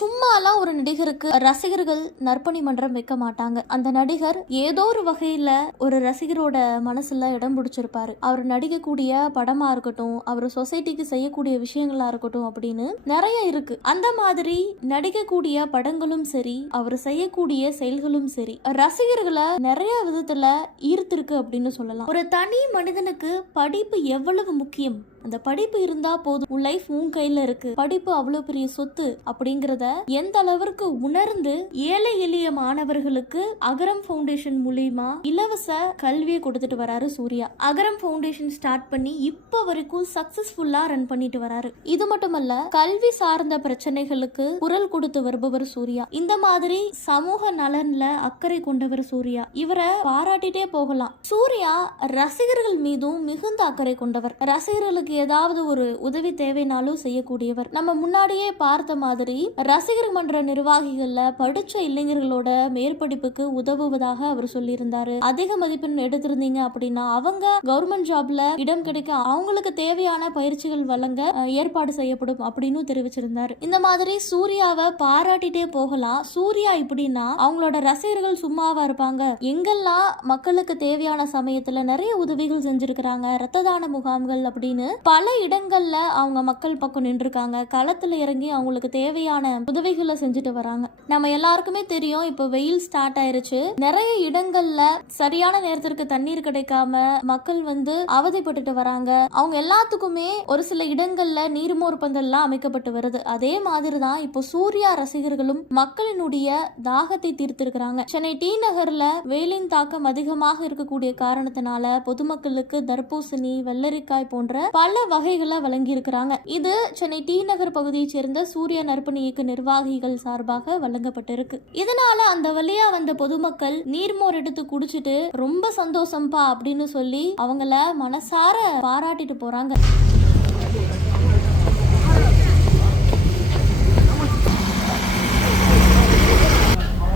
hecho சும்மாலாம் ஒரு நடிகருக்கு ரசிகர்கள் நற்பணி மன்றம் வைக்க மாட்டாங்க. அந்த நடிகர் ஏதோ ஒரு வகையில ஒரு ரசிகரோட மனசுல இடம் பிடிச்சிருப்பாரு. அவர் நடிக்கக்கூடிய படமா இருக்கட்டும் அவர் சொசைட்டிக்கு செய்யக்கூடிய விஷயங்களா இருக்கட்டும் அப்படின்னு நிறைய இருக்கு. அந்த மாதிரி நடிக்கக்கூடிய படங்களும் சரி அவர் செய்யக்கூடிய செயல்களும் சரி ரசிகர்களை நிறைய விதத்துல ஈர்த்திருக்கு அப்படின்னு சொல்லலாம். ஒரு தனி மனிதனுக்கு படிப்பு எவ்வளவு முக்கியம்? அந்த படிப்பு இருந்தா போதும். உன் லைஃப் உன் கையில இருக்கு. படிப்பு அவ்வளவு பெரிய சொத்து அப்படிங்கறத எந்த அளவிற்கு உணர்ந்து ஏழை எளிய மாணவர்களுக்கு அகரம் ஃபவுண்டேஷன் மூலியமா இலவச கல்வியை கொடுத்துட்டு வராரு சூர்யா. அகரம் ஃபவுண்டேஷன் ஸ்டார்ட் பண்ணி இப்ப வரைக்கும் சக்சஸ்ஃபுல்லா ரன் பண்ணிட்டு வராரு. இது மட்டுமல்ல கல்வி சார்ந்த பிரச்சனைகளுக்கு குரல் கொடுத்து வருபவர் சூர்யா. இந்த மாதிரி சமூக நலன்ல அக்கறை கொண்டவர் சூர்யா. இவரை பாராட்டிட்டே போகலாம். சூர்யா ரசிகர்கள் மீதும் மிகுந்த அக்கறை கொண்டவர். ரசிகர்களுக்கு ஏதாவது ஒரு உதவி தேவைனாலும் செய்யக்கூடியவர். நம்ம முன்னாடியே பார்த்த மாதிரி ரசிகர் மன்ற நிர்வாகிகள்ல படிச்ச இளைஞர்களோட மேற்படிப்புக்கு உதவுவதாக அவர் சொல்லியிருந்தாரு. அதிக மதிப்பெண் எடுத்திருந்தீங்க அப்படின்னா அவங்க கவர்மெண்ட் ஜாப்ல இடம் கிடைக்க அவங்களுக்கு தேவையான பயிற்சிகள் வழங்க ஏற்பாடு செய்யப்படும் அப்படின்னு தெரிவிச்சிருந்தாரு. இந்த மாதிரி சூர்யாவை பாராட்டிட்டே போகலாம். சூர்யா இப்படின்னா அவங்களோட ரசிகர்கள் சும்மாவா இருப்பாங்க. எங்கெல்லாம் மக்களுக்கு தேவையான சமயத்துல நிறைய உதவிகள் செஞ்சிருக்கிறாங்க ரத்த தான முகாம்கள் அப்படின்னு பல இடங்கள்ல அவங்க மக்கள் பக்கம் நின்றுருக்காங்க. களத்துல இறங்கி அவங்களுக்கு தேவையான உதவிகளை செஞ்சுட்டு வராங்க. நம்ம எல்லாருக்குமே தெரியும் இப்போ வெயில் ஸ்டார்ட் ஆயிருச்சு. நிறைய இடங்கள்ல சரியான நேரத்திற்கு தண்ணீர் கிடைக்காம மக்கள் வந்து அவதிப்பட்டுட்டு வராங்க. அவங்க எல்லாத்துக்குமே ஒரு சில இடங்கள்ல நீர்மோர் பந்தல்லாம் அமைக்கப்பட்டு வருது. அதே மாதிரி தான் இப்போ சூர்யா ரசிகர்களும் மக்களினுடைய தாகத்தை தீர்த்திருக்கிறாங்க. சென்னை டி நகர்ல வெயிலின் தாக்கம் அதிகமாக இருக்கக்கூடிய காரணத்தினால பொதுமக்களுக்கு தர்பூசணி வெள்ளரிக்காய் போன்ற பல வகைகளை வழங்கி இருக்கிறாங்க இது சென்னை டி நகர் பகுதியைச் சேர்ந்த சூர்யா நற்பணி இயக்க நிர்வாகிகள் சார்பாக வழங்கப்பட்டிருக்கு. இதனால அந்த வழியா வந்த பொதுமக்கள் நீர்மோர் எடுத்து குடிச்சிட்டு ரொம்ப சந்தோஷம்பா அப்படின்னு சொல்லி அவங்கள மனசார பாராட்டிட்டு போறாங்க.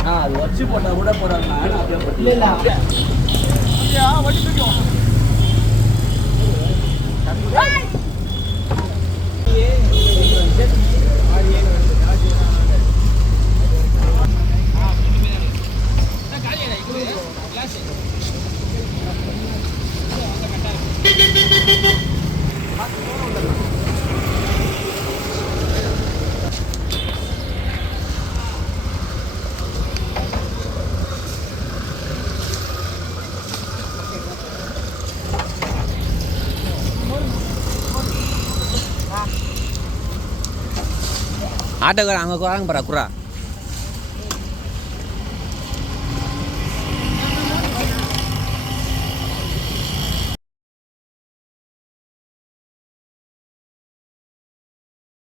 ஆ அது வச்சு போட்டா கூட போறாங்க ஆட்டோக்காரன் அங்கே குறாங்க பாரா குறா